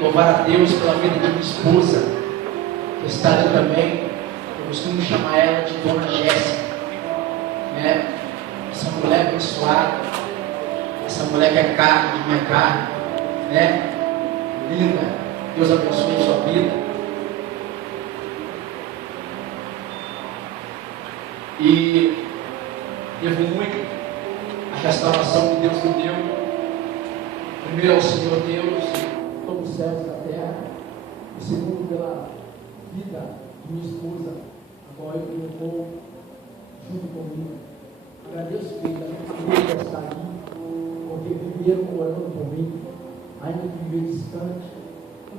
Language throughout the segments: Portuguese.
louvar a Deus pela vida de minha esposa, que está ali também. Eu costumo chamar ela de Dona Jéssica, né? Essa mulher abençoada, essa mulher que é carne de minha carne, né? Linda. Deus abençoe a sua vida. E devo muito a restauração que Deus me deu. Primeiro ao Senhor Deus, como céus da terra, e segundo pela vida de minha esposa, a qual ele colocou junto comigo. Agradeço que ele está aqui, porque viveram orando por mim, ainda que viver distante,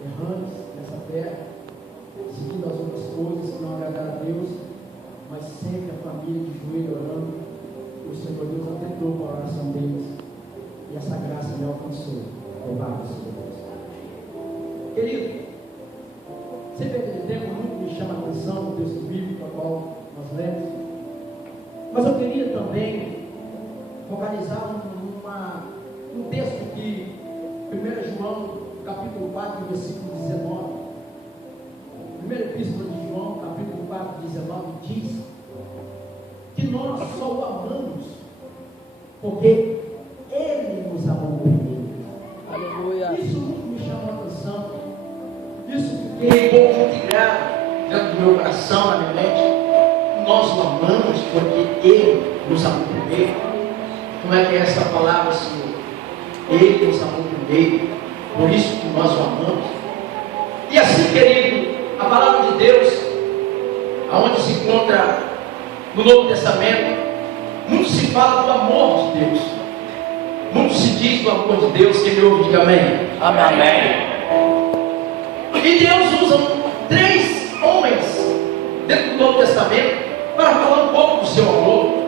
errantes nessa terra, seguindo as outras coisas que não agradaram a Deus, mas sempre a família de joelho orando. O Senhor Deus atendeu para a oração deles, e essa graça me alcançou. Louvado seja Deus. Querido, sempre aquele tempo muito me chama a atenção o texto bíblico, a qual nós lemos, mas eu queria também focalizar num texto que 1 João, capítulo 4, versículo 19. Primeira epístola de João, capítulo 4, 19, diz que nós só o amamos porque Ele nos amou primeiro. Aleluia. Isso muito me chamou a atenção. Isso ficou muito integrado dentro do meu coração, na minha mente. Nós o amamos porque Ele nos amou primeiro. Como é que é essa palavra, Senhor? Ele nos amou primeiro, por isso que nós o amamos. E assim, querido, a palavra de Deus, aonde se encontra no Novo Testamento, muito se fala do amor de Deus, muito se diz do amor de Deus. Quem me ouve, diga amém. Amém. E Deus usa 3 homens dentro do Novo Testamento para falar um pouco do seu amor.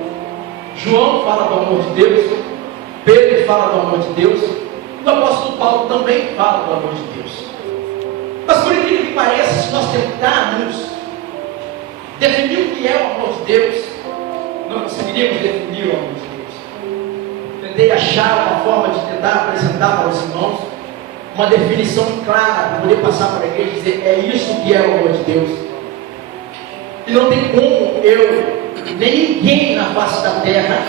João fala do amor de Deus, Pedro fala do amor de Deus, o apóstolo Paulo também fala do amor de Deus. Mas por incrível que pareça, se nós tentarmos definir o que é o amor de Deus, não conseguiríamos definir o amor de Deus. Tentei achar uma forma de tentar apresentar para os irmãos uma definição clara para poder passar para a igreja e dizer: é isso que é o amor de Deus. E não tem como eu, nem ninguém na face da terra,